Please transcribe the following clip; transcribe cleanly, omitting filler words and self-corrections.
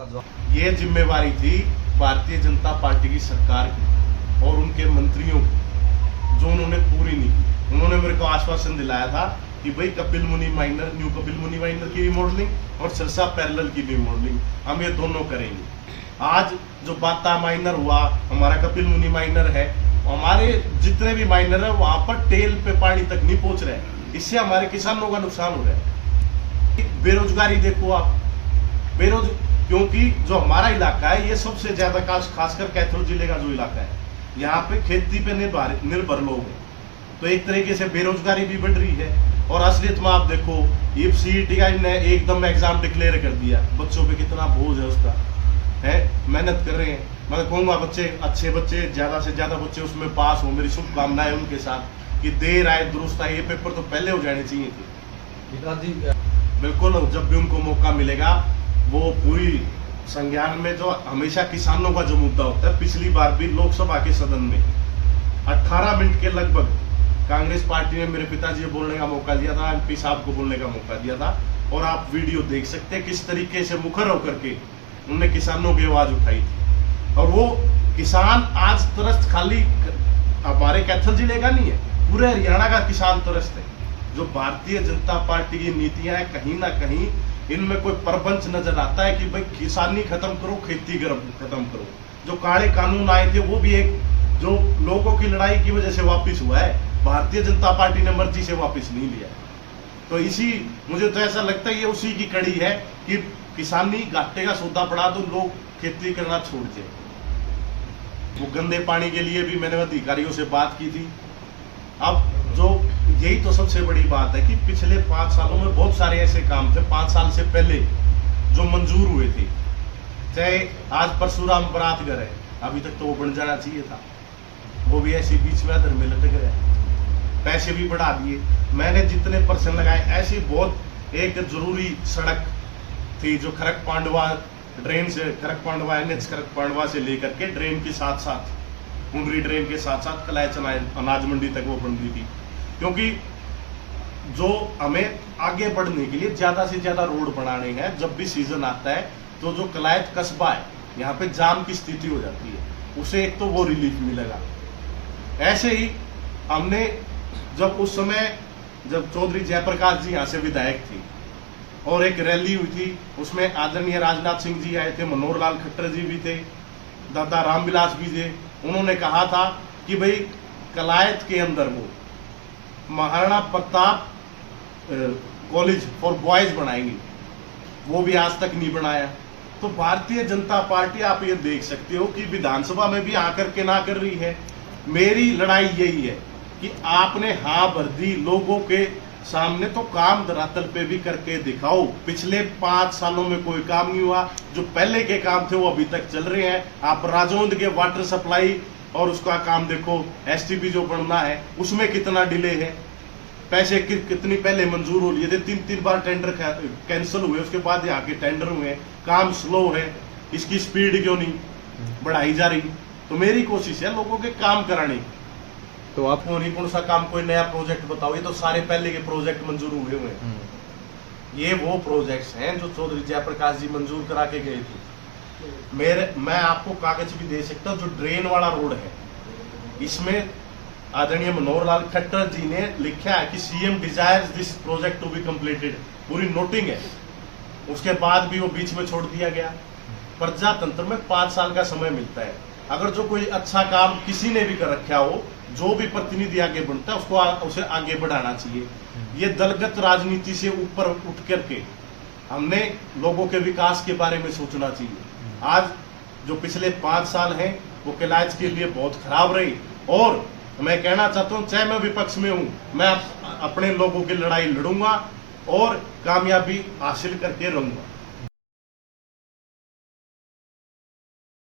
इसका जवाब। ये जिम्मेवारी थी भारतीय जनता पार्टी की सरकार की और उनके मंत्रियों की, जो उन्होंने पूरी नहीं की। उन्होंने मेरे को आश्वासन दिलाया था कि भाई कपिल मुनि माइनर, न्यू कपिल मुनि माइनर की रिमॉडलिंग और सिरसा पैरेलल की रिमॉडलिंग हम ये दोनों करेंगे। आज जो बाता माइनर हुआ, हमारा कपिल मुनि माइनर है, हमारे जितने भी माइनर है वहां पर टेल पे पानी तक नहीं पहुंच रहे हैं। इससे हमारे किसानों का नुकसान हो रहा है। बेरोजगारी देखो आप, क्योंकि जो हमारा इलाका है ये सबसे ज्यादा खासकर कैथल जिले का जो इलाका है, यहाँ पे खेती पे निर्भर लोग हैं, तो एक तरीके से बेरोजगारी भी बढ़ रही है। और असलियत में आप देखो, ये सीईटी का ने एकदम एग्जाम डिक्लेयर कर दिया, बच्चों पे कितना बोझ है उसका, है मेहनत कर रहे हैं। मैं कहूंगा बच्चे, अच्छे बच्चे, ज्यादा से ज्यादा बच्चे उसमें पास हो। मेरी शुभकामनाएं उनके साथ कि देर आए दुरुस्त आए, ये पेपर तो पहले हो जाने चाहिए थे। विकास जी बिल्कुल, जब भी उनको मौका मिलेगा वो पूरी संज्ञान में, जो हमेशा किसानों का जो मुद्दा होता है, पिछली बार भी लोकसभा के सदन में 18 मिनट के लगभग कांग्रेस पार्टी ने मेरे पिताजी को बोलने का मौका दिया था, एमपी साहब को बोलने का मौका दिया था, और आप वीडियो देख सकते हैं किस तरीके से मुखर होकर के उन्होंने किसानों की आवाज उठाई थी। और वो किसान आज त्रस्त खाली हमारे कैथल जिले का नहीं है, पूरे हरियाणा का किसान त्रस्त है। जो भारतीय जनता पार्टी की नीतियां हैं, कहीं ना कहीं इनमें कोई प्रपंच नजर आता है कि भाई किसानी खत्म करो, खेती खत्म करो। जो काले कानून आए थे वो भी एक जो लोगों की लड़ाई की वजह से वापस हुआ है, भारतीय जनता पार्टी ने मर्जी से वापस नहीं लिया। तो इसी, मुझे तो ऐसा लगता है ये उसी की कड़ी है कि किसानी घाटे का सौदा पड़ा तो लोग खेती करना छोड़ दें। वो गंदे पानी के लिए भी मैंने अधिकारियों से बात की थी। अब जो यही तो सबसे बड़ी बात है कि पिछले 5 सालों में बहुत सारे ऐसे काम थे 5 साल से पहले जो मंजूर हुए थे। चाहे आज परशुराम बरातगर है, अभी तक तो वो बन जाना चाहिए था, वो भी ऐसे बीच में अधर में लटक रहा है। पैसे भी बढ़ा दिए, मैंने जितने % लगाए। ऐसी बहुत एक जरूरी सड़क थी जो खरक पांडवा ड्रेन से, खरक पांडवा NH खरक पांडवा से लेकर के ड्रेन के साथ साथ, मुंडरी ड्रेन के साथ साथ कलायचना अनाज मंडी तक वो बन गई थी। क्योंकि जो हमें आगे बढ़ने के लिए ज्यादा से ज्यादा रोड बनाने हैं, जब भी सीजन आता है तो जो कलायत कस्बा है यहाँ पे जाम की स्थिति हो जाती है, उसे एक तो वो रिलीफ मिलेगा। ऐसे ही हमने जब उस समय जब चौधरी जयप्रकाश जी यहाँ से विधायक थे और एक रैली हुई थी, उसमें आदरणीय राजनाथ सिंह जी आए थे, मनोहर लाल खट्टर जी भी थे, दादा रामविलास भी थे। उन्होंने कहा था कि भाई कलायत के अंदर वो Maharana Pratap college for boys बनाएंगे, वो भी आज तक नहीं बनाया। तो भारतीय जनता पार्टी, आप ये देख सकते हो कि विधानसभा में भी आकर के ना कर रही है। मेरी लड़ाई यही है कि आपने हाँ भर दी लोगों के सामने, तो काम धरातल पे भी करके दिखाओ। पिछले 5 सालों में कोई काम नहीं हुआ, जो पहले के काम थे वो अभी तक चल रहे हैं। आप राजौंद के वाटर सप्लाई और उसका काम देखो, STP जो बनना है उसमें कितना डिले है, पैसे कितनी पहले मंजूर हो लिए थे, 3 बार टेंडर कैंसिल हुए, उसके बाद यहाँ के टेंडर हुए, काम स्लो है, इसकी स्पीड क्यों नहीं बढ़ाई जा रही। तो मेरी कोशिश है लोगों के काम कराने की। तो आप कौन सा काम, कोई नया प्रोजेक्ट बताओ, ये तो सारे पहले के प्रोजेक्ट मंजूर हुए हुए हैं। ये वो प्रोजेक्ट्स हैं जो चौधरी जयप्रकाश जी मंजूर करा के गए थे। मैं आपको कागज भी दे सकता हूँ, जो ड्रेन वाला रोड है, इसमें आदरणीय मनोहर लाल खट्टर जी ने लिखा है कि CM desires this project to be completed, पूरी नोटिंग है। उसके बाद भी वो बीच में छोड़ दिया गया। प्रजातंत्र में 5 साल का समय मिलता है। अगर जो कोई अच्छा काम किसी ने भी कर रखा हो, जो भी प्रतिनिधि आगे बढ़ता है उसको उसे आगे बढ़ाना चाहिए। ये दलगत राजनीति से ऊपर उठ करके हमने लोगों के विकास के बारे में सोचना चाहिए। आज जो पिछले 5 साल हैं वो कलायत के लिए बहुत खराब रही, और मैं कहना चाहता हूं, चाहे मैं विपक्ष में हूं, मैं अपने लोगों की लड़ाई लड़ूंगा और कामयाबी हासिल करके रहूंगा।